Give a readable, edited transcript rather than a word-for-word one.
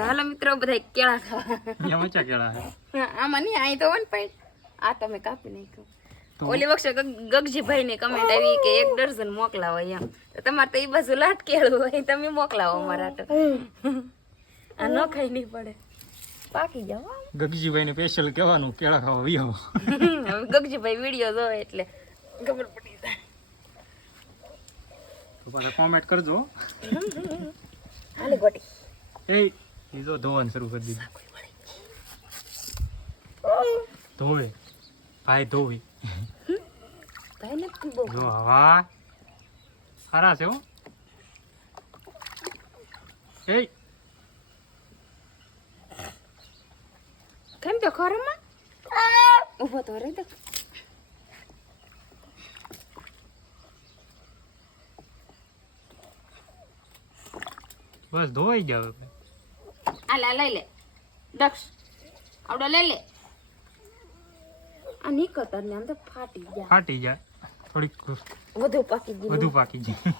તો હાલો મિત્રો બધા કેળા ખાવા અહીંયા મચા કેળા છે આમાં નહીં અહીં તો 1 પોઈન્ટ આ તમે કાપી નાખ્યું ઓલી વખતે ગગજીભાઈ ની કમેન્ટ આવી કે 1 ડઝન મોકલાવો એમ તો તમારે તો એ બાજુ લાટ કેળું હોય તમે મોકલાવો અમારા તો આ ન ખાઈ નહીં પડે પાકી જાવ ગગજીભાઈ ને સ્પેશિયલ કહેવાનું કેળા ખાવા વિયો હવે ગગજીભાઈ વિડીયો જોવે એટલે ખબર પડી જાય તો પાછા કોમેન્ટ કરજો હાલે ગોટી એ જો ધોવાનું શરૂ કરી દીધું ધોવે ભાઈ ધોવે ભાઈ નથી બહુ જો હવા સારા છે હો એ કેમ તો ખોરામાં ઊભો તો રહી દે બસ ધોવાઈ જાવ આલા લઈ લે દક્ષ આવડો લઈ લે આ નીકળતા ને આમ તો ફાટી જાય ફાટી જાય થોડીક વધુ પાકી ગયું વધુ પાકી જાય